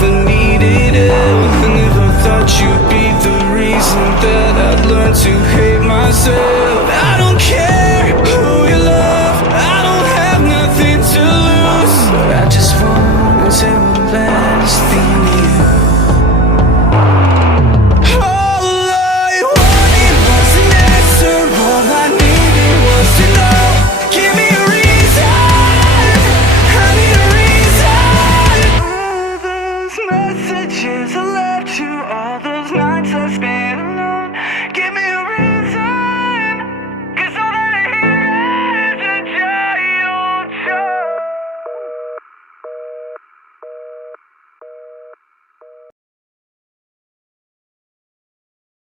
never needed help. I never thought you'd be the reason that I'd learn to hate myself. I don't care who you love, I don't have nothing to lose, but I just wanna say one last thing to you. All I wanted was an answer, all I needed was to know. Give me a reason, I need a reason. All those messages